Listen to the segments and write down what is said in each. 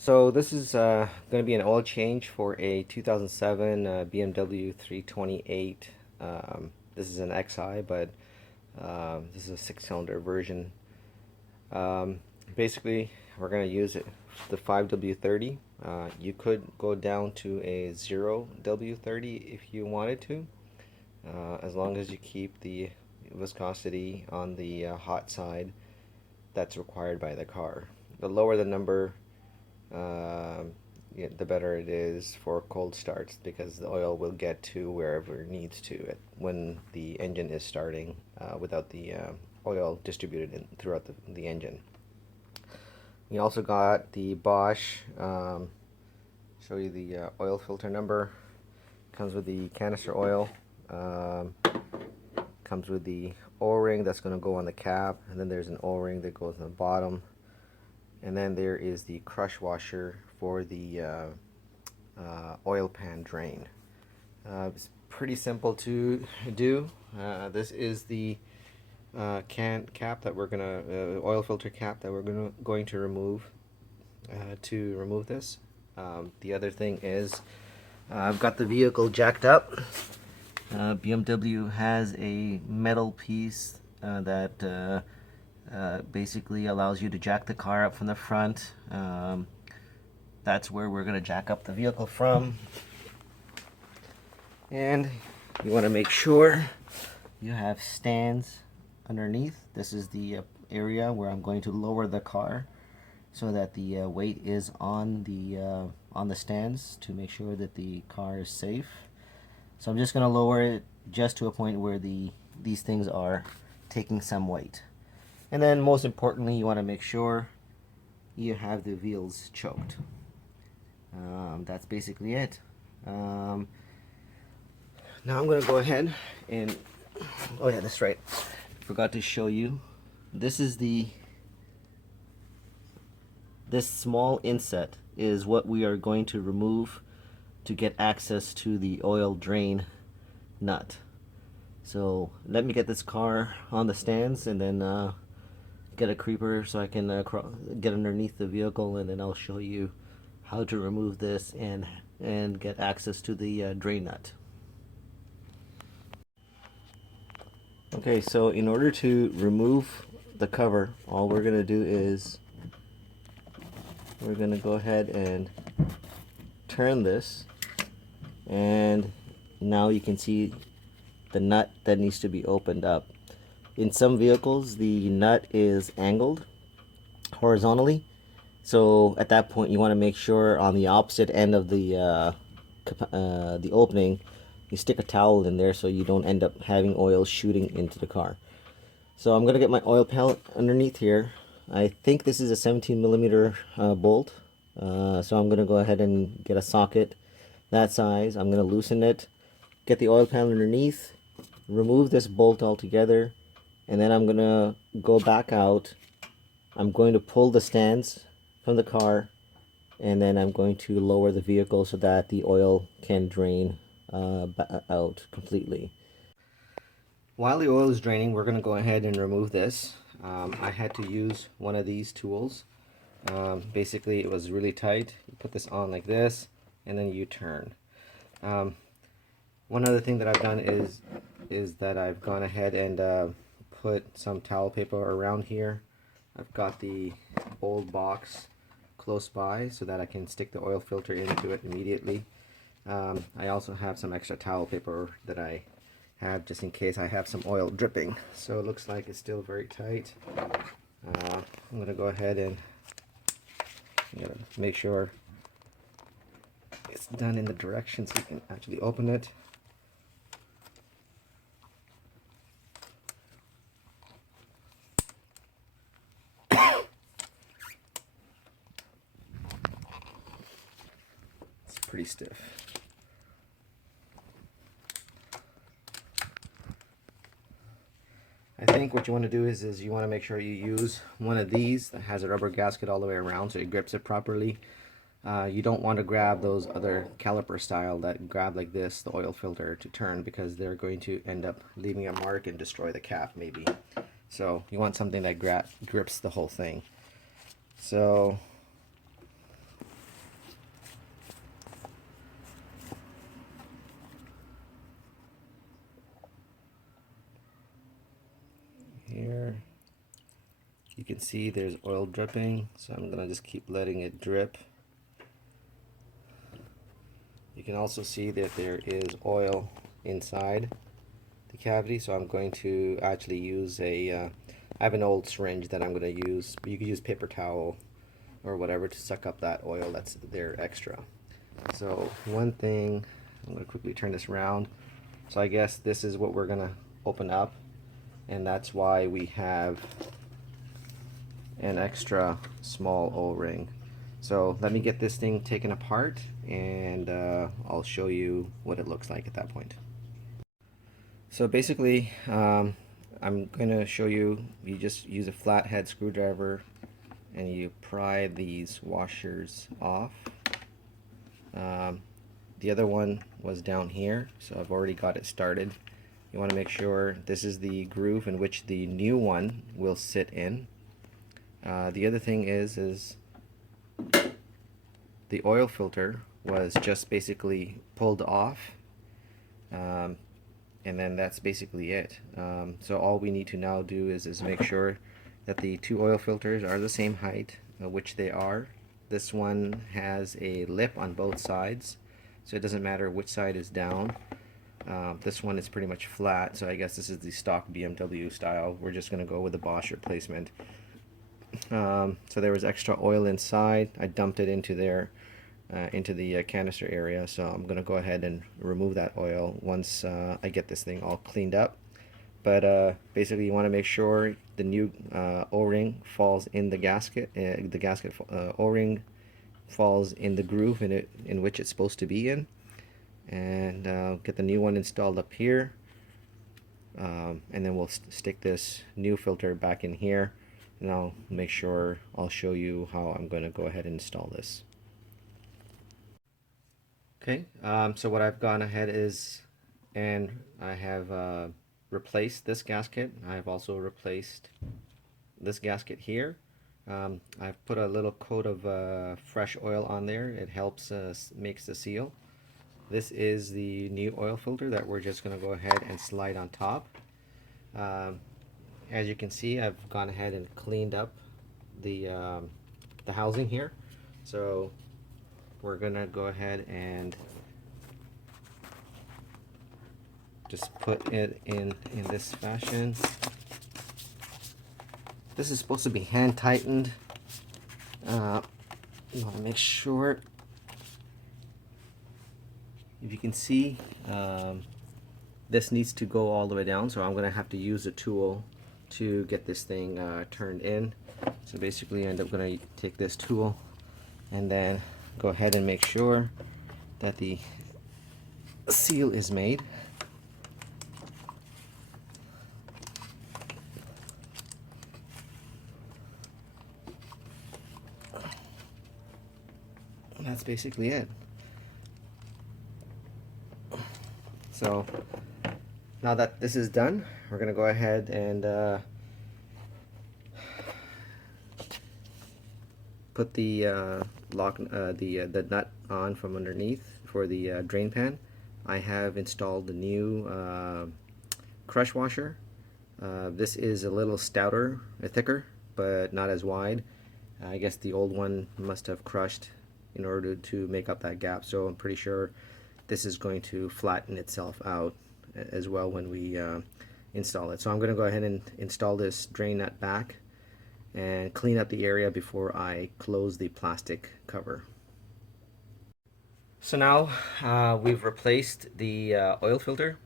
So this is going to be an oil change for a 2007 BMW 328. This is an XI, but this is a six-cylinder version. Um, Basically, we're going to use the 5W30. You could go down to a 0W30 if you wanted to, as long as you keep the viscosity on the hot side that's required by the car. The lower the number, yeah, the better it is for cold starts, because the oil will get to wherever it needs to when the engine is starting, without the oil distributed throughout the engine. We also got the Bosch, show you the oil filter number. Comes with the canister oil, comes with the O-ring that's going to go on the cap, and then there's an O-ring that goes on the bottom. And then there is the crush washer for the oil pan drain. It's pretty simple to do. This is the cap that we're gonna oil filter cap that we're going to remove to remove this. The other thing is I've got the vehicle jacked up. BMW has a metal piece that basically allows you to jack the car up from the front. That's where we're going to jack up the vehicle from. And you want to make sure you have stands underneath. This is the area where I'm going to lower the car so that the weight is on the stands to make sure that the car is safe. So I'm just going to lower it just to a point where these things are taking some weight. And then most importantly, you want to make sure you have the wheels choked. That's basically it. Now I'm going to go ahead and, oh yeah, that's right, forgot to show you. This is this small inset is what we are going to remove to get access to the oil drain nut. So let me get this car on the stands, and then get a creeper so I can get underneath the vehicle, and then I'll show you how to remove this and get access to the drain nut. Okay, so in order to remove the cover, all we're going to do is we're going to go ahead and turn this, and now you can see the nut that needs to be opened up. In some vehicles, the nut is angled horizontally, so at that point you want to make sure on the opposite end of the opening you stick a towel in there so you don't end up having oil shooting into the car. So I'm going to get my oil pallet underneath here. I think this is a 17 millimeter bolt, so I'm going to go ahead and get a socket that size. I'm going to loosen it, get the oil pan underneath, remove this bolt altogether, and then I'm going to go back out. I'm going to pull the stands from the car, and then I'm going to lower the vehicle so that the oil can drain out completely. While the oil is draining, we're going to go ahead and remove this. I had to use one of these tools. Basically, it was really tight. You put this on like this, and then you turn. One other thing that I've done is that I've gone ahead and put some towel paper around here. I've got the old box close by so that I can stick the oil filter into it immediately. I also have some extra towel paper that I have just in case I have some oil dripping. So it looks like it's still very tight. I'm going to go ahead and make sure it's done in the direction so you can actually open it. It's pretty stiff. I think what you want to do is you want to make sure you use one of these that has a rubber gasket all the way around so it grips it properly. You don't want to grab those other caliper style that grab like this, the oil filter, to turn, because they're going to end up leaving a mark and destroy the cap maybe. So you want something that grips the whole thing. So You can see there's oil dripping, so I'm gonna just keep letting it drip. You can also see that there is oil inside the cavity, so I'm going to actually use I have an old syringe that I'm going to use, but you could use paper towel or whatever to suck up that oil that's there extra. So one thing, I'm going to quickly turn this around. So I guess this is what we're going to open up, and that's why we have an extra small O-ring. So let me get this thing taken apart, and I'll show you what it looks like at that point. So basically, I'm going to show you, you just use a flathead screwdriver and you pry these washers off. The other one was down here, so I've already got it started. You want to make sure this is the groove in which the new one will sit in. The other thing is the oil filter was just basically pulled off, and then that's basically it. So all we need to now do is make sure that the two oil filters are the same height, which they are. This one has a lip on both sides, so it doesn't matter which side is down. This one is pretty much flat, so I guess this is the stock BMW style. We're just going to go with the Bosch replacement. So there was extra oil inside. I dumped it into there, into the canister area, so I'm going to go ahead and remove that oil once I get this thing all cleaned up. But basically you want to make sure the new O-ring falls in the gasket. The gasket O-ring falls in the groove in which it's supposed to be in, and get the new one installed up here, and then we'll stick this new filter back in here, and I'll make sure I'll show you how I'm going to go ahead and install this. Okay, so what I've gone ahead is, and I have replaced this gasket. I've also replaced this gasket here. I've put a little coat of fresh oil on there. It helps makes the seal. This is the new oil filter that we're just going to go ahead and slide on top. As you can see, I've gone ahead and cleaned up the housing here. So we're going to go ahead and just put it in this fashion. This is supposed to be hand tightened. You want to make sure, if you can see, this needs to go all the way down, so I'm going to have to use a tool to get this thing turned in. So basically I end up going to take this tool and then go ahead and make sure that the seal is made. And that's basically it. So now that this is done, we're going to go ahead and put the the nut on from underneath for the drain pan. I have installed the new crush washer. This is a little stouter, thicker, but not as wide. I guess the old one must have crushed in order to make up that gap, so I'm pretty sure this is going to flatten itself out as well when we install it. So I'm going to go ahead and install this drain nut back and clean up the area before I close the plastic cover. So now we've replaced the oil filter.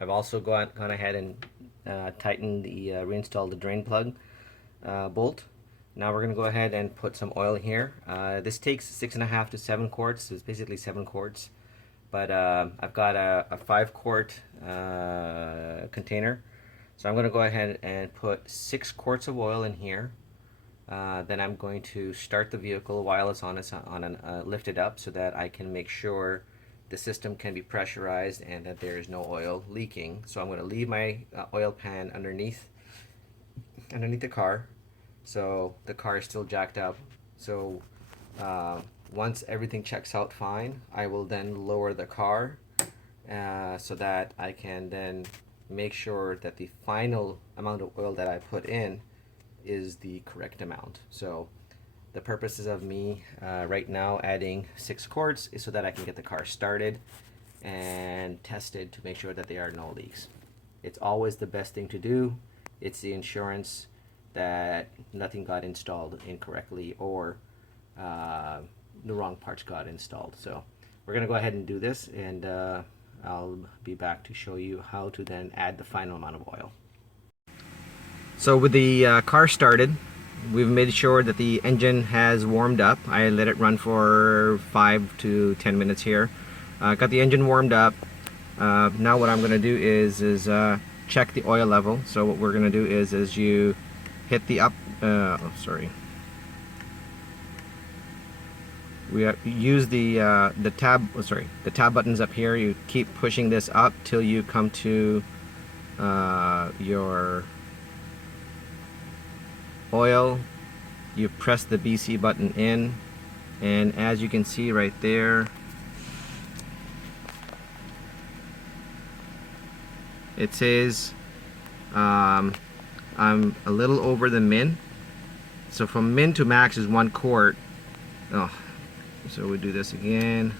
I've also gone ahead and tightened reinstalled the drain plug bolt. Now we're going to go ahead and put some oil here. This takes 6.5 to 7 quarts, so it's basically 7 quarts. But I've got a 5-quart container. So I'm going to go ahead and put 6 quarts of oil in here. Then I'm going to start the vehicle while it's lifted up, so that I can make sure the system can be pressurized and that there is no oil leaking. So I'm going to leave my oil pan underneath the car. So the car is still jacked up. So once everything checks out fine, I will then lower the car so that I can then make sure that the final amount of oil that I put in is the correct amount. So the purposes of me right now adding 6 quarts is so that I can get the car started and tested to make sure that there are no leaks. It's always the best thing to do. It's the insurance that nothing got installed incorrectly or the wrong parts got installed. So we're gonna go ahead and do this, and I'll be back to show you how to then add the final amount of oil. So with the car started, we've made sure that the engine has warmed up. I let it run for 5 to 10 minutes here. Got the engine warmed up. Now what I'm going to do is check the oil level. So what we're going to do is you hit the up. We use the tab. The tab buttons up here. You keep pushing this up till you come to your oil. You press the BC button in, and as you can see right there, it says I'm a little over the min. So from min to max is 1 quart. Oh, so we do this again.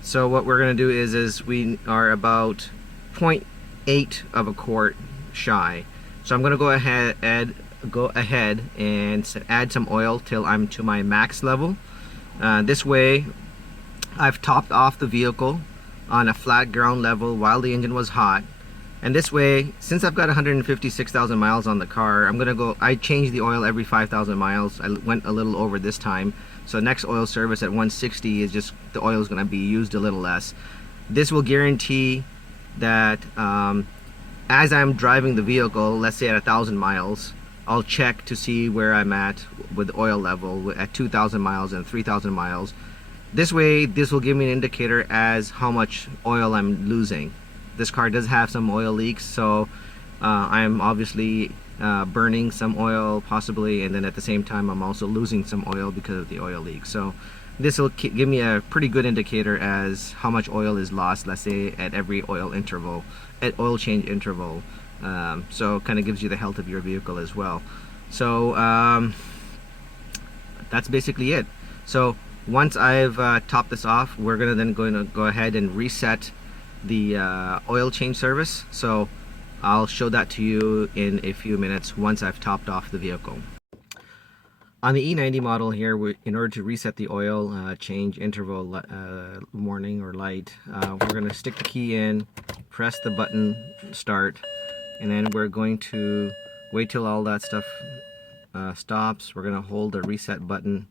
So what we're going to do is we are about 0.8 of a quart shy. So I'm going to go ahead and add some oil till I'm to my max level. This way I've topped off the vehicle on a flat ground level while the engine was hot. And this way, since I've got 156,000 miles on the car, I change the oil every 5,000 miles. I went a little over this time. So next oil service at 160 is just, the oil is going to be used a little less. This will guarantee that as I'm driving the vehicle, let's say at 1,000 miles, I'll check to see where I'm at with the oil level at 2,000 miles and 3,000 miles. This way, this will give me an indicator as how much oil I'm losing. This car does have some oil leaks, so I'm obviously burning some oil possibly, and then at the same time I'm also losing some oil because of the oil leak. So this will give me a pretty good indicator as how much oil is lost, let's say at every oil change interval. So it kind of gives you the health of your vehicle as well. So that's basically it. So once I've topped this off, we're going to go ahead and reset the oil change service. So I'll show that to you in a few minutes once I've topped off the vehicle. On the E90 model here, in order to reset the oil change interval warning or light, we're going to stick the key in, press the button start, and then we're going to wait till all that stuff stops. We're going to hold the reset button,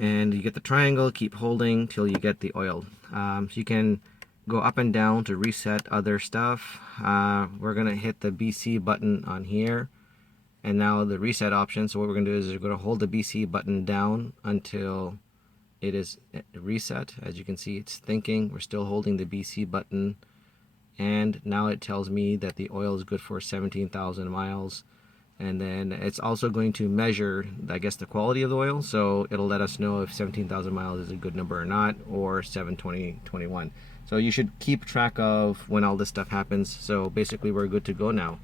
and you get the triangle, keep holding till you get the oil. So you can go up and down to reset other stuff. We're going to hit the BC button on here, and now the reset option. So what we're going to do is we're going to hold the BC button down until it is reset. As you can see, it's thinking. We're still holding the BC button, and now it tells me that the oil is good for 17,000 miles. And then it's also going to measure, I guess, the quality of the oil. So it'll let us know if 17,000 miles is a good number or not, or 720/21. So you should keep track of when all this stuff happens. So basically we're good to go now.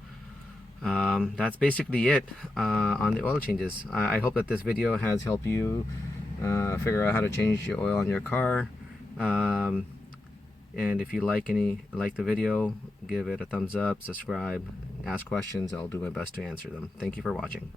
That's basically it on the oil changes. I hope that this video has helped you figure out how to change your oil on your car. And if you like the video, give it a thumbs up, subscribe, ask questions. I'll do my best to answer them. Thank you for watching.